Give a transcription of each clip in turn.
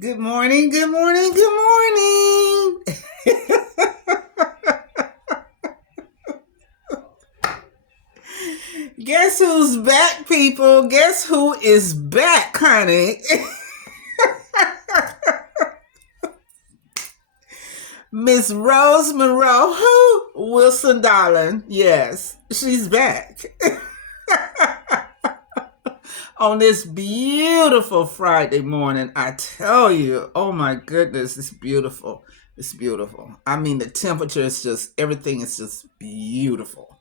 Good morning, good morning, good morning. Guess who's back, people? Guess who is back, honey? Miss Rose Monroe who? Wilson, darling. Yes, she's back. On this beautiful Friday morning, I tell you, oh my goodness, it's beautiful. It's beautiful. I mean, the temperature is just, everything is just beautiful.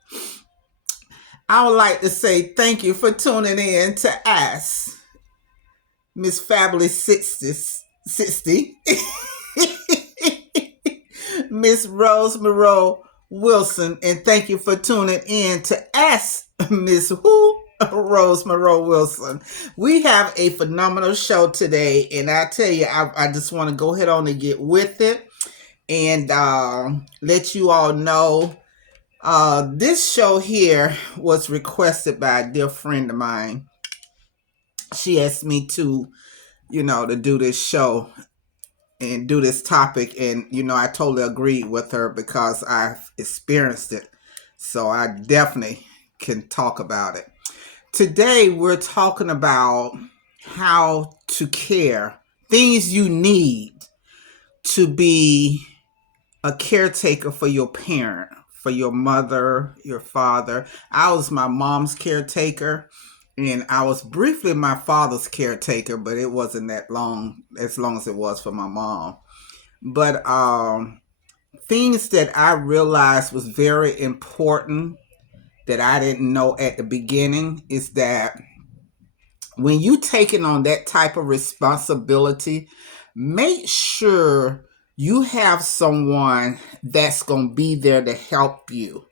I would like to say thank you for tuning in to us, Miss Fabulous 60, Miss Rose Monroe Wilson, and thank you for tuning in to us, Miss Who Rose Monroe Wilson. We have a phenomenal show today, and I tell you, I just want to go ahead on and get with it and let you all know this show here was requested by a dear friend of mine. She asked me to do this show and do this topic. And, I totally agreed with her because I've experienced it. So I definitely can talk about it. Today, we're talking about how to care, things you need to be a caretaker for your parent, for your mother, your father. I was my mom's caretaker, and I was briefly my father's caretaker, but it wasn't that long, as long as it was for my mom. But things that I realized was very important that I didn't know at the beginning is that when you taking on that type of responsibility, make sure you have someone that's going to be there to help you.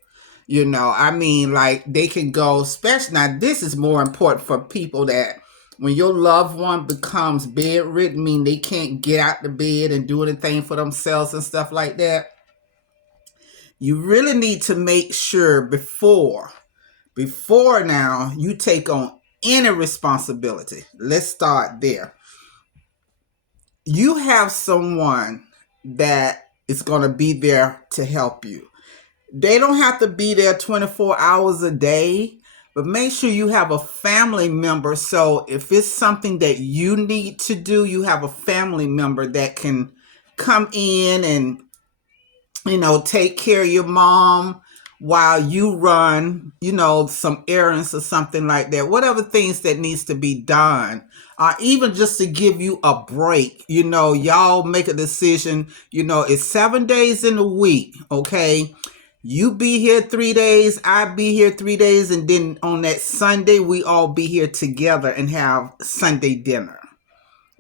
I mean, like they can go, especially now, this is more important for people that when your loved one becomes bedridden, mean they can't get out the bed and do anything for themselves and stuff like that. You really need to make sure before now you take on any responsibility. Let's start there. You have someone that is going to be there to help you. They don't have to be there 24 hours a day, but make sure you have a family member. So if it's something that you need to do, you have a family member that can come in and, take care of your mom while you run, some errands or something like that. Whatever things that needs to be done. Even just to give you a break, y'all make a decision, it's 7 days in a week, okay? You be here 3 days, I be here 3 days, and then on that Sunday, we all be here together and have Sunday dinner.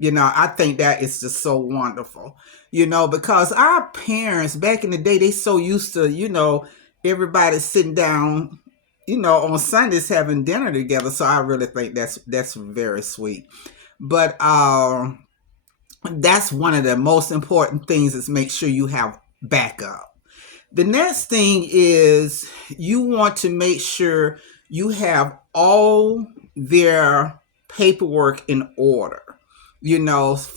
I think that is just so wonderful, because our parents back in the day, they so used to, everybody sitting down, on Sundays having dinner together. So I really think that's very sweet. But that's one of the most important things is make sure you have backup. The next thing is you want to make sure you have all their paperwork in order.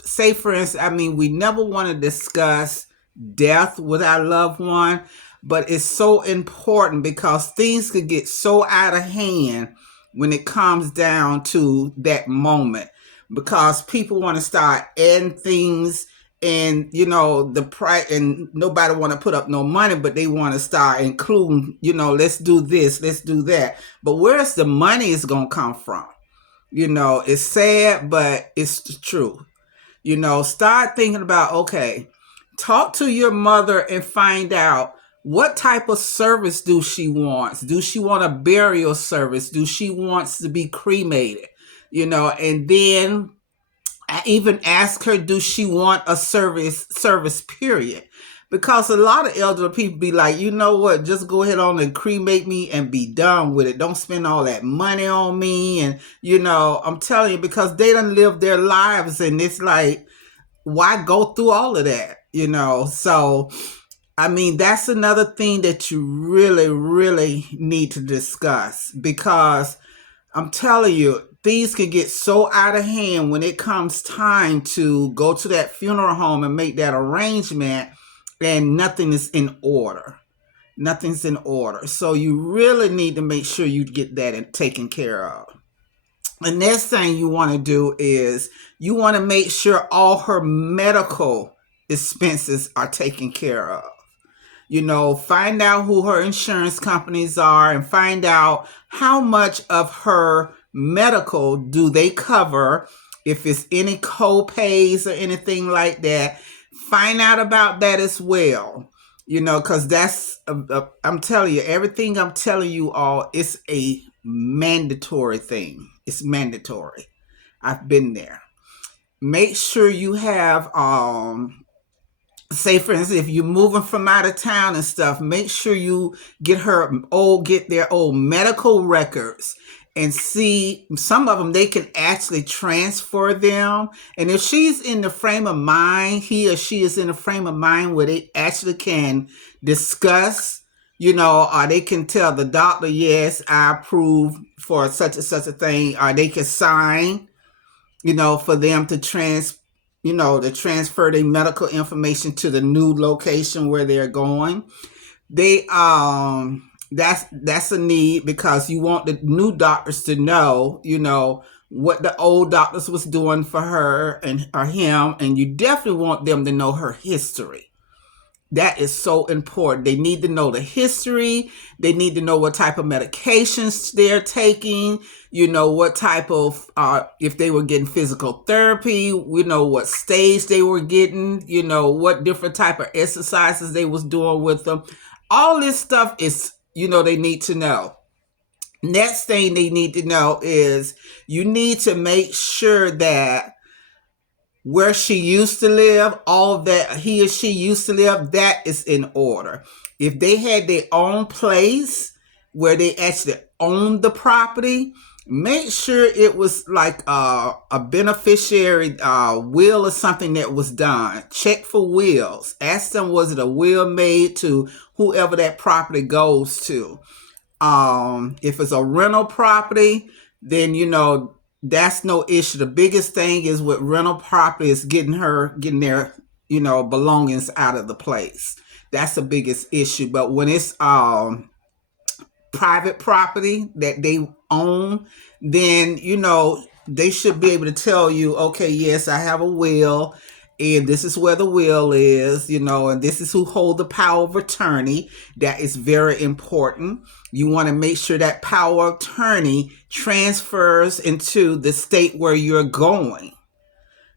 Say for instance, I mean, we never want to discuss death with our loved one, but it's so important because things could get so out of hand when it comes down to that moment because people want to start adding things and the price, and nobody want to put up no money, but they want to start including, let's do this, let's do that. But where's the money is going to come from? It's sad, but it's the truth. Start thinking about, okay, talk to your mother and find out what type of service do she wants. Do she want a burial service? Do she wants to be cremated? And then I even ask her, do she want a service period? Because a lot of elderly people be like, you know what, just go ahead on and cremate me and be done with it. Don't spend all that money on me. And, I'm telling you, because they done live their lives and it's like, why go through all of that? So, I mean, that's another thing that you really, really need to discuss because I'm telling you, things can get so out of hand when it comes time to go to that funeral home and make that arrangement, and nothing is in order. Nothing's in order. So you really need to make sure you get that taken care of. The next thing you want to do is you want to make sure all her medical expenses are taken care of. Find out who her insurance companies are and find out how much of her medical do they cover. If it's any co-pays or anything like that, find out about that as well. Because I'm telling you, everything I'm telling you all is a mandatory thing. It's mandatory. I've been there. Make sure you have say for instance, if you're moving from out of town and stuff, make sure you get their old medical records and see. Some of them they can actually transfer them, and if she's in the frame of mind, he or she is in the frame of mind where they actually can discuss, or they can tell the doctor, yes, I approve for such and such a thing, or they can sign, for them to to transfer their medical information to the new location where they're going. They that's a need, because you want the new doctors to know, what the old doctors was doing for her or him, and you definitely want them to know her history. That is so important. They need to know the history. They need to know what type of medications they're taking, what type of, if they were getting physical therapy, what stage they were getting, what different type of exercises they was doing with them. All this stuff is, they need to know. Next thing they need to know is you need to make sure that where she used to live, all that he or she used to live, that is in order. If they had their own place where they actually owned the property, make sure it was like a beneficiary will or something that was done. Check for wills. Ask them, was it a will made to whoever that property goes to? If it's a rental property, then that's no issue. The biggest thing is with rental property is getting their belongings out of the place. That's the biggest issue. But when it's private property that they own, then they should be able to tell you, okay, yes, I have a will, and this is where the will is, and this is who hold the power of attorney. That is very important. You want to make sure that power of attorney transfers into the state where you're going,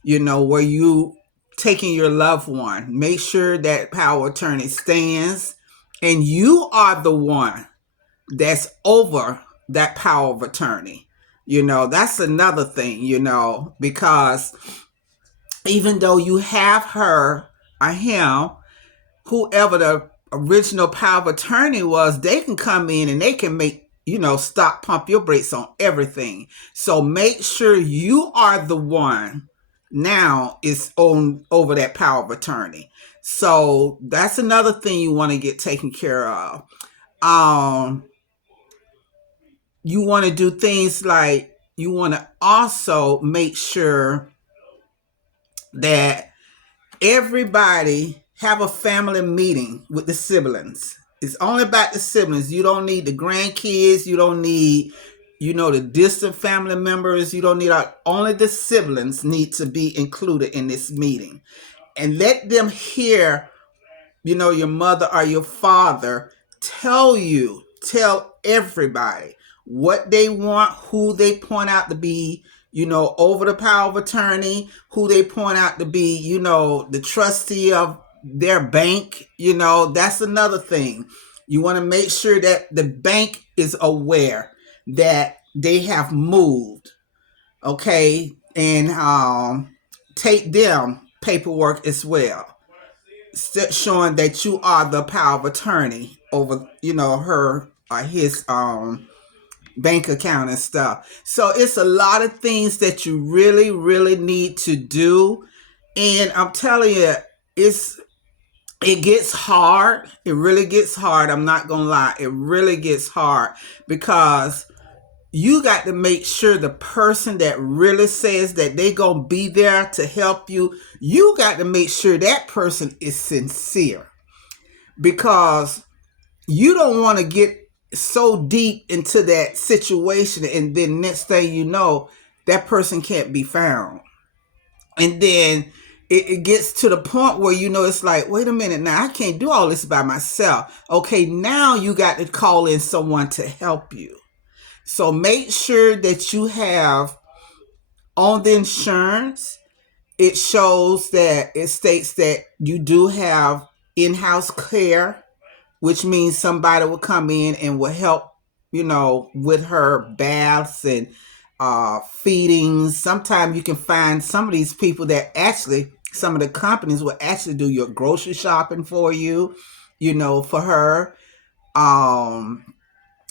where you taking your loved one. Make sure that power of attorney stands, and you are the one that's over that power of attorney. That's another thing, because even though you have her or him, whoever the original power of attorney was, they can come in and they can make, stop, pump your brakes on everything. So make sure you are the one now is on over that power of attorney. So that's another thing you want to get taken care of. You want to do things like you want to also make sure that everybody have a family meeting with the siblings. It's only about the siblings. You don't need the grandkids. You don't need, the distant family members. You don't need, only the siblings need to be included in this meeting. And let them hear, your mother or your father tell everybody what they want, who they point out to be, over the power of attorney, who they point out to be, the trustee of their bank. That's another thing. You want to make sure that the bank is aware that they have moved, okay, and take them paperwork as well, showing that you are the power of attorney over, her or his bank account and stuff. So it's a lot of things that you really, really need to do. And I'm telling you, it gets hard. It really gets hard. I'm not going to lie. It really gets hard because you got to make sure the person that really says that they gonna be there to help you, you got to make sure that person is sincere, because you don't want to get so deep into that situation and then next thing you know, that person can't be found. And then it gets to the point where it's like, wait a minute, now I can't do all this by myself. Okay, now you got to call in someone to help you. So make sure that you have on the insurance. It shows that it states that you do have in-house care, which means somebody will come in and will help, with her baths and feedings. Sometimes you can find some of these people that actually, some of the companies will actually do your grocery shopping for you, for her. Um,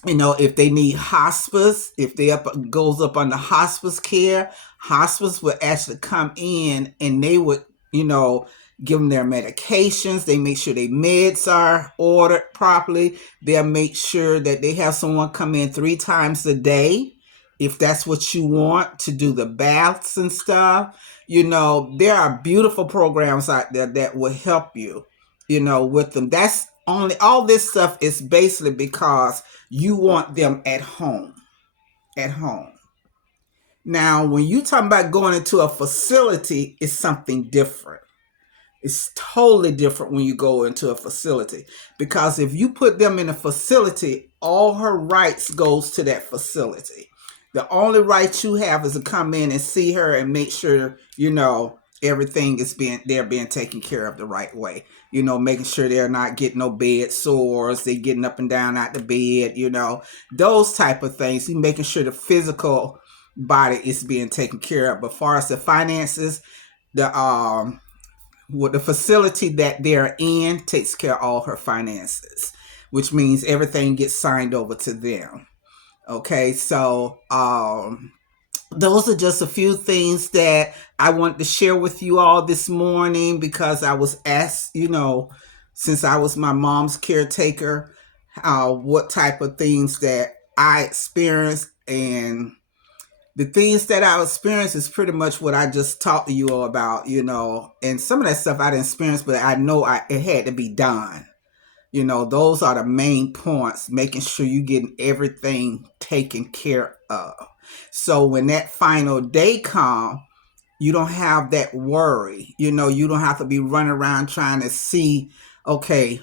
if they need hospice, if they goes up under hospice care, hospice would actually come in and they would, you know, give them their medications. They make sure their meds are ordered properly. They'll make sure that they have someone come in 3 times a day, if that's what you want, to do the baths and stuff. There are beautiful programs out there that will help you, with them. That's only, all this stuff is basically because you want them at home. At home. Now, when you talk about going into a facility, it's something different. It's totally different when you go into a facility, because if you put them in a facility, all her rights goes to that facility. The only right you have is to come in and see her and make sure, everything is they're being taken care of the right way. Making sure they're not getting no bed sores, they getting up and down out the bed, those type of things. You making sure the physical body is being taken care of. But as far as the finances, the the facility that they're in takes care of all her finances, which means everything gets signed over to them. Okay, so those are just a few things that I want to share with you all this morning, because I was asked, since I was my mom's caretaker, what type of things that I experienced. And the things that I experienced is pretty much what I just talked to you all about, and some of that stuff I didn't experience, but I know it had to be done. Those are the main points, making sure you're getting everything taken care of. So when that final day comes, you don't have that worry. You don't have to be running around trying to see, okay,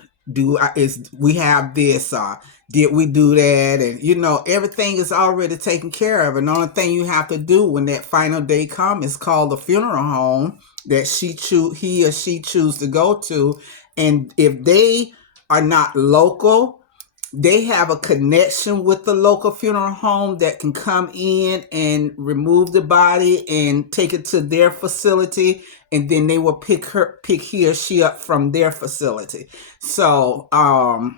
is we have this, or did we do that? And everything is already taken care of. And the only thing you have to do when that final day comes is call the funeral home that he or she choose to go to. And if they are not local, they have a connection with the local funeral home that can come in and remove the body and take it to their facility, and then they will pick he or she up from their facility. So so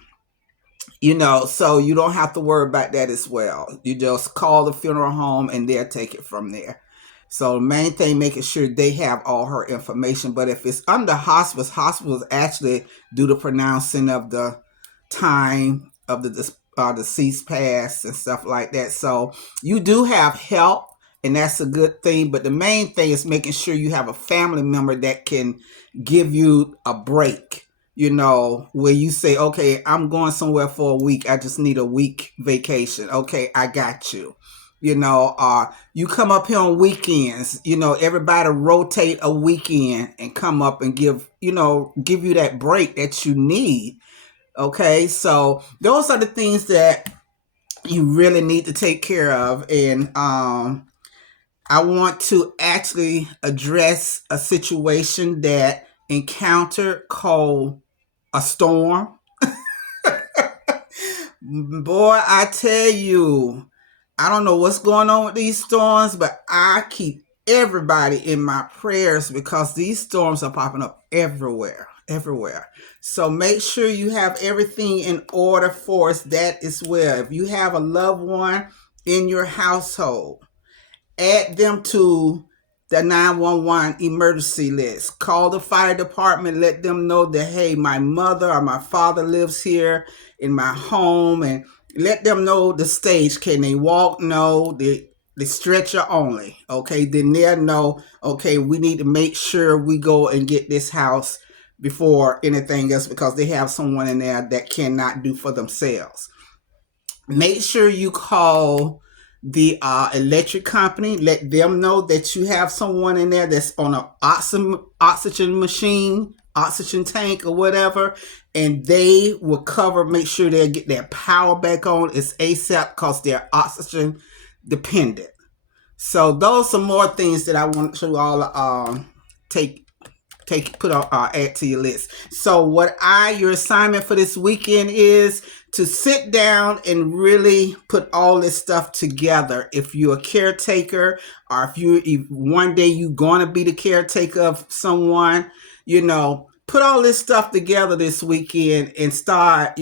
you don't have to worry about that as well. You just call the funeral home and they'll take it from there. So the main thing, making sure they have all her information. But if it's under hospice, hospitals actually do the pronouncing of the time of the deceased past and stuff like that. So you do have help, and that's a good thing. But the main thing is making sure you have a family member that can give you a break. Where you say, okay, I'm going somewhere for a week. I just need a week vacation. Okay, I got you. You come up here on weekends. Everybody rotate a weekend and come up and give you that break that you need. Okay, so those are the things that you really need to take care of. And I want to actually address a situation that encountered called a storm. Boy, I tell you, I don't know what's going on with these storms, but I keep everybody in my prayers, because these storms are popping up everywhere. Everywhere. So make sure you have everything in order for us that as well. If you have a loved one in your household, add them to the 911 emergency list. Call the fire department, let them know that, hey, my mother or my father lives here in my home, and Let them know the stage. Can they walk? No. The stretcher only. Okay. Then they'll know, okay, we need to make sure we go and get this house before anything else, because they have someone in there that cannot do for themselves. Make sure you call the electric company. Let them know that you have someone in there that's on an oxygen machine, oxygen tank, or whatever, and they will cover. Make sure they get their power back on. It's ASAP because they're oxygen dependent. So those are more things that I want to all take put on add to your list. So your assignment for this weekend is to sit down and really put all this stuff together. If you're a caretaker, or if one day you're going to be the caretaker of someone, put all this stuff together this weekend and start,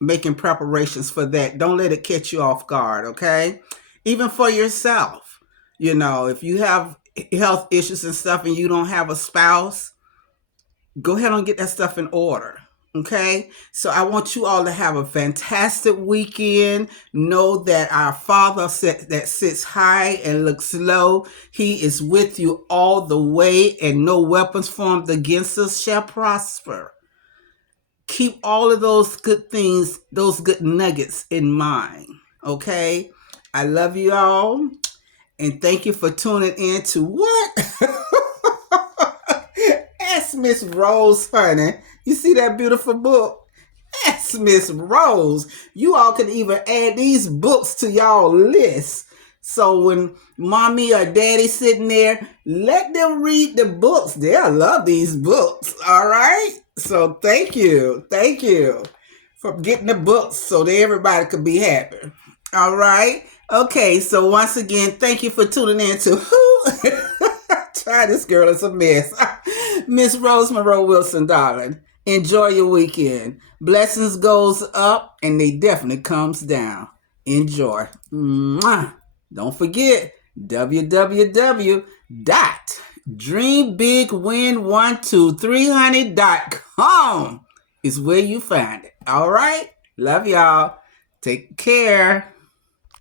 making preparations for that. Don't let it catch you off guard, okay? Even for yourself, if you have health issues and stuff and you don't have a spouse, go ahead and get that stuff in order. Okay, so I want you all to have a fantastic weekend. Know that our Father that sits high and looks low, He is with you all the way, and no weapons formed against us shall prosper. Keep all of those good things, those good nuggets in mind. Okay, I love you all, and thank you for tuning in to what? Ask Miss Rose, honey. You see that beautiful book? Ask Miss Rose. You all can even add these books to y'all list. So when mommy or daddy sitting there, let them read the books. They'll love these books. All right? So thank you. Thank you for getting the books so that everybody could be happy. All right? Okay, so once again, thank you for tuning in to Who? Try this girl, it's a mess. Miss Rose Monroe Wilson, darling. Enjoy your weekend. Blessings goes up and they definitely comes down. Enjoy. Mwah. Don't forget www.dreambigwin12300.com is where you find it. All right? Love y'all. Take care.